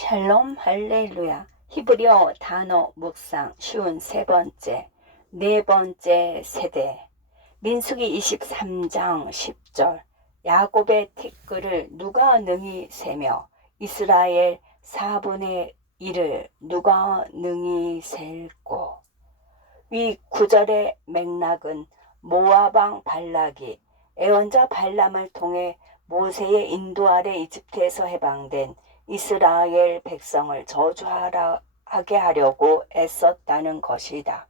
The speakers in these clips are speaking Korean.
샬롬 할렐루야. 히브리어 단어 묵상 쉬운 세 번째, 네 번째 세대. 민수기 23장 10절. 야곱의 티끌을 누가 능히 세며 이스라엘 4분의 1을 누가 능히 셀고. 위 구절의 맥락은 모압 왕 발락이 애언자 발람을 통해 모세의 인도 아래 이집트에서 해방된 이스라엘 백성을 저주하게 하려고 애썼다는 것이다.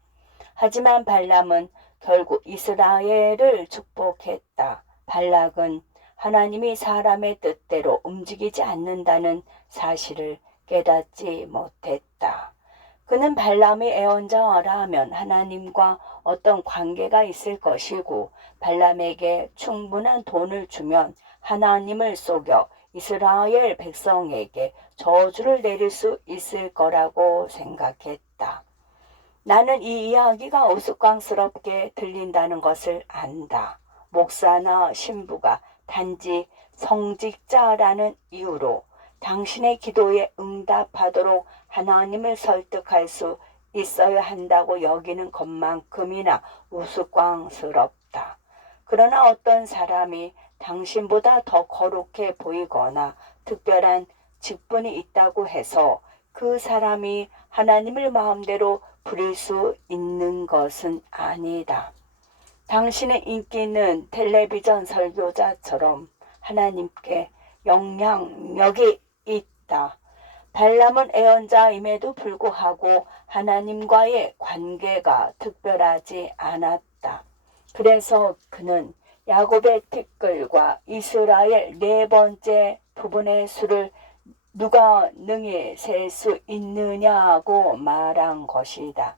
하지만 발람은 결국 이스라엘을 축복했다. 발락은 하나님이 사람의 뜻대로 움직이지 않는다는 사실을 깨닫지 못했다. 그는 발람이 애언자라면 하나님과 어떤 관계가 있을 것이고 발람에게 충분한 돈을 주면 하나님을 속여 이스라엘 백성에게 저주를 내릴 수 있을 거라고 생각했다. 나는 이 이야기가 우스꽝스럽게 들린다는 것을 안다. 목사나 신부가 단지 성직자라는 이유로 당신의 기도에 응답하도록 하나님을 설득할 수 있어야 한다고 여기는 것만큼이나 우스꽝스럽다. 그러나 어떤 사람이 당신보다 더 거룩해 보이거나 특별한 직분이 있다고 해서 그 사람이 하나님을 마음대로 부릴 수 있는 것은 아니다. 당신의 인기 있는 텔레비전 설교자처럼 하나님께 영향력이 있다. 발람은 애언자임에도 불구하고 하나님과의 관계가 특별하지 않았다. 그래서 그는 야곱의 티끌과 이스라엘 네 번째 부분의 수를 누가 능히 셀 수 있느냐고 말한 것이다.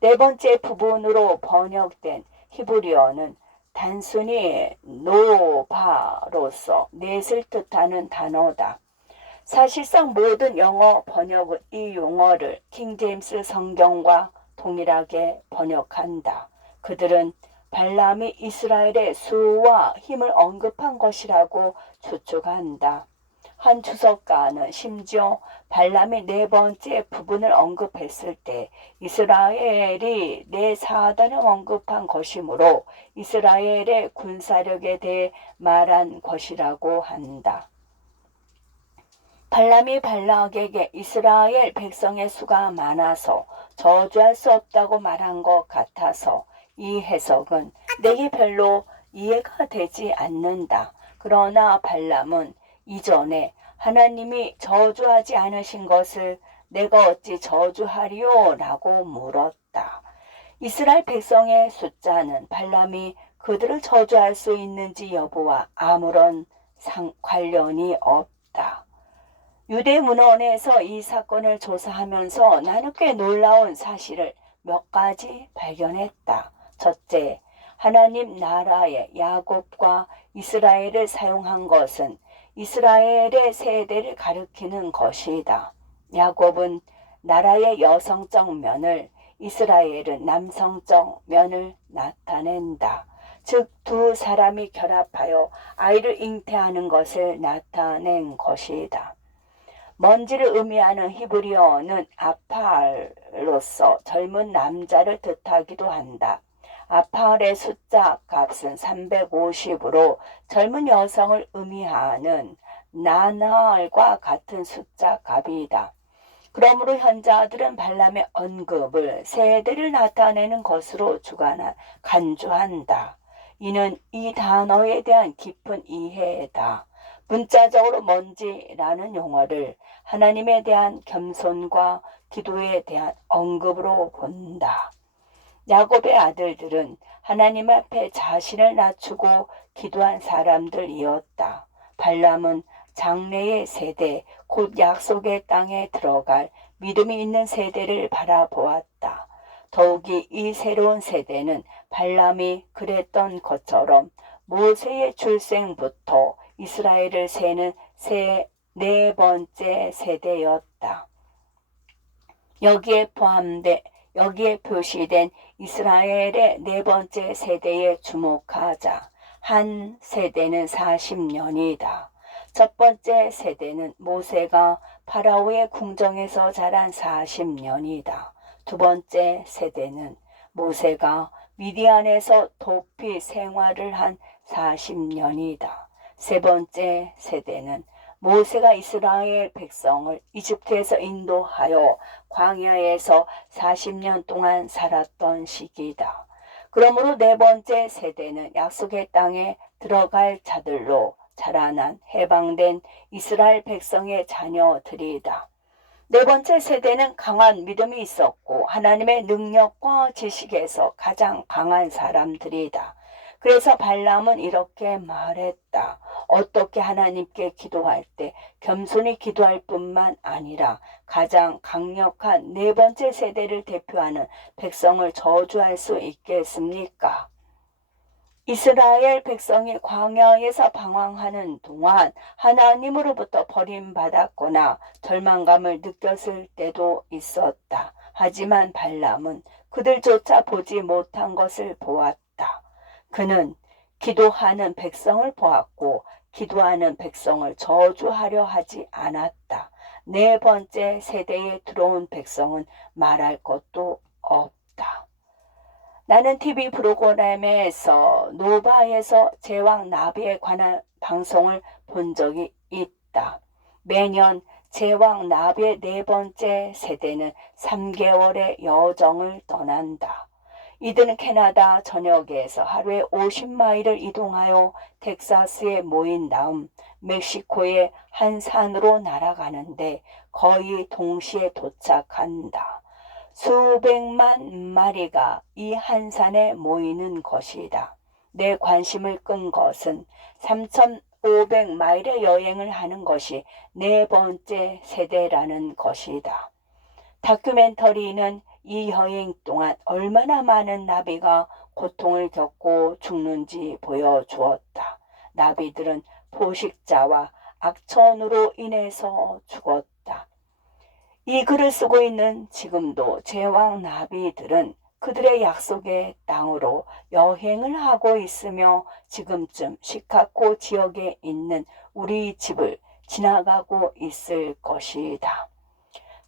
네 번째 부분으로 번역된 히브리어는 단순히 노바로서 넷을 뜻하는 단어다. 사실상 모든 영어 번역은 이 용어를 킹제임스 성경과 동일하게 번역한다. 그들은 발람이 이스라엘의 수와 힘을 언급한 것이라고 추측한다. 한 주석가는 심지어 발람이 네 번째 부분을 언급했을 때 이스라엘이 네 사단을 언급한 것이므로 이스라엘의 군사력에 대해 말한 것이라고 한다. 발람이 발락에게 이스라엘 백성의 수가 많아서 저주할 수 없다고 말한 것 같아서 이 해석은 내게 별로 이해가 되지 않는다. 그러나 발람은 이전에 하나님이 저주하지 않으신 것을 내가 어찌 저주하리요? 라고 물었다. 이스라엘 백성의 숫자는 발람이 그들을 저주할 수 있는지 여부와 아무런 관련이 없다. 유대 문헌에서 이 사건을 조사하면서 나는 꽤 놀라운 사실을 몇 가지 발견했다. 첫째, 하나님 나라의 야곱과 이스라엘을 사용한 것은 이스라엘의 세대를 가리키는 것이다. 야곱은 나라의 여성적 면을, 이스라엘은 남성적 면을 나타낸다. 즉 두 사람이 결합하여 아이를 잉태하는 것을 나타낸 것이다. 먼지를 의미하는 히브리어는 아팔로서 젊은 남자를 뜻하기도 한다. 아팔의 숫자 값은 350으로 젊은 여성을 의미하는 나날과 같은 숫자 값이다. 그러므로 현자들은 발람의 언급을 세대를 나타내는 것으로 간주한다. 이는 이 단어에 대한 깊은 이해다. 문자적으로 먼지라는 용어를 하나님에 대한 겸손과 기도에 대한 언급으로 본다. 야곱의 아들들은 하나님 앞에 자신을 낮추고 기도한 사람들이었다. 발람은 장래의 세대, 곧 약속의 땅에 들어갈 믿음이 있는 세대를 바라보았다. 더욱이 이 새로운 세대는 발람이 그랬던 것처럼 모세의 출생부터 이스라엘을 세는 네 번째 세대였다. 여기에 표시된 이스라엘의 네 번째 세대에 주목하자. 한 세대는 40년이다. 첫 번째 세대는 모세가 파라오의 궁정에서 자란 40년이다. 두 번째 세대는 모세가 미디안에서 도피 생활을 한 40년이다. 세 번째 세대는 모세가 이스라엘 백성을 이집트에서 인도하여 광야에서 40년 동안 살았던 시기다. 그러므로 네 번째 세대는 약속의 땅에 들어갈 자들로 자라난 해방된 이스라엘 백성의 자녀들이다. 네 번째 세대는 강한 믿음이 있었고 하나님의 능력과 지식에서 가장 강한 사람들이다. 그래서 발람은 이렇게 말했다. 어떻게 하나님께 기도할 때 겸손히 기도할 뿐만 아니라 가장 강력한 네 번째 세대를 대표하는 백성을 저주할 수 있겠습니까? 이스라엘 백성이 광야에서 방황하는 동안 하나님으로부터 버림받았거나 절망감을 느꼈을 때도 있었다. 하지만 발람은 그들조차 보지 못한 것을 보았다. 그는 기도하는 백성을 보았고 기도하는 백성을 저주하려 하지 않았다. 네 번째 세대에 들어온 백성은 말할 것도 없다. 나는 TV 프로그램에서 노바에서 제왕 나비에 관한 방송을 본 적이 있다. 매년 제왕 나비의 네 번째 세대는 3개월의 여정을 떠난다. 이들은 캐나다 전역에서 하루에 50마일을 이동하여 텍사스에 모인 다음 멕시코의 한 산으로 날아가는데 거의 동시에 도착한다. 수백만 마리가 이 한 산에 모이는 것이다. 내 관심을 끈 것은 3,500마일의 여행을 하는 것이 네 번째 세대라는 것이다. 다큐멘터리는 이 여행 동안 얼마나 많은 나비가 고통을 겪고 죽는지 보여주었다. 나비들은 포식자와 악천후로 인해서 죽었다. 이 글을 쓰고 있는 지금도 제왕 나비들은 그들의 약속의 땅으로 여행을 하고 있으며 지금쯤 시카고 지역에 있는 우리 집을 지나가고 있을 것이다.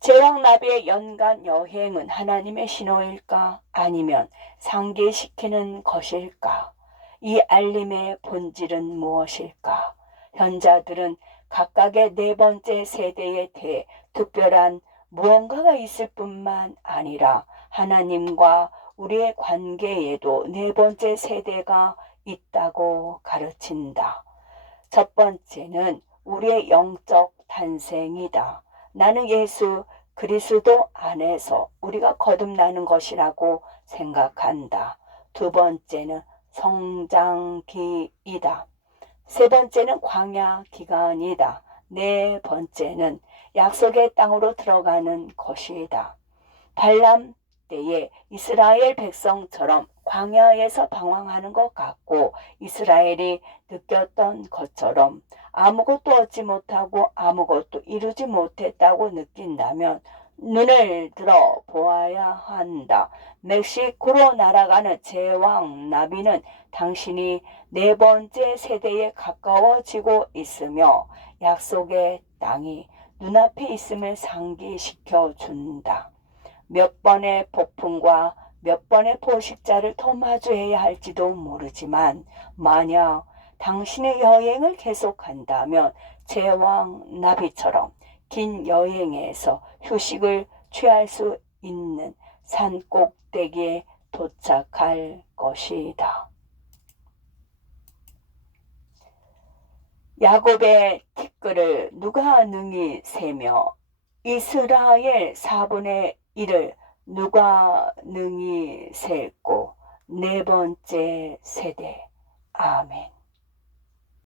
제왕 나비의 연간 여행은 하나님의 신호일까? 아니면 상기시키는 것일까? 이 알림의 본질은 무엇일까? 현자들은 각각의 네 번째 세대에 대해 특별한 무언가가 있을 뿐만 아니라 하나님과 우리의 관계에도 네 번째 세대가 있다고 가르친다. 첫 번째는 우리의 영적 탄생이다. 나는 예수 그리스도 안에서 우리가 거듭나는 것이라고 생각한다. 두 번째는 성장기이다. 세 번째는 광야 기간이다. 네 번째는 약속의 땅으로 들어가는 것이다. 발람 때에 이스라엘 백성처럼 광야에서 방황하는 것 같고 이스라엘이 느꼈던 것처럼 아무것도 얻지 못하고 아무것도 이루지 못했다고 느낀다면 눈을 들어 보아야 한다. 멕시코로 날아가는 제왕 나비는 당신이 네 번째 세대에 가까워지고 있으며 약속의 땅이 눈앞에 있음을 상기시켜 준다. 몇 번의 폭풍과 몇 번의 포식자를 더 마주해야 할지도 모르지만 만약 당신의 여행을 계속한다면 제왕 나비처럼 긴 여행에서 휴식을 취할 수 있는 산 꼭대기에 도착할 것이다. 야곱의 티끌을 누가 능히 세며 이스라엘 4분의 1을 누가 능히 셀고 네 번째 세대. 아멘.